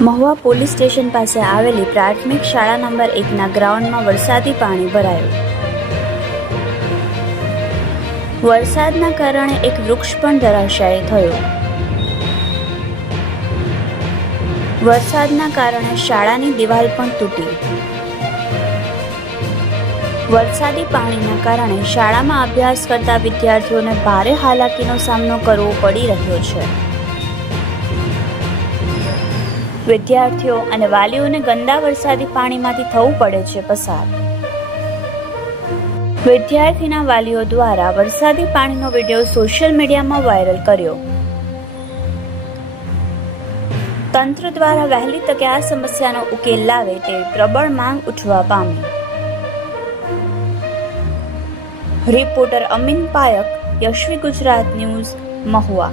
Mahuva police station પાસે આવેલી પ્રાથમિક શાળા નંબર એકના ગ્રાઉન્ડમાં વરસાદી પાણી ભરાયું. વરસાદના કારણે એક વૃક્ષ પણ ધરાશાયી થયું. વરસાદના કારણે શાળાની દિવાલ પણ તૂટી. વરસાદી પાણીના કારણે શાળામાં અભ્યાસ કરતા વિદ્યાર્થીઓને ભારે હાલાકીનો સામનો કરવો પડી રહ્યો છે. વિદ્યાર્થીઓ અને વાલીઓને ગંદા વરસાદી પાણીમાંથી થવું પડે છે પસાર. વિદ્યાર્થીના વાલીઓ દ્વારા વરસાદી પાણીનો વીડિયો સોશિયલ મીડિયામાં વાયરલ કર્યો. તંત્ર દ્વારા વહેલી તકે આ સમસ્યાનો ઉકેલ લાવે તે પ્રબળ માંગ ઉઠવા પામી. રિપોર્ટર અમીન પાયક યશવી ગુજરાત ન્યૂઝ મહુવા.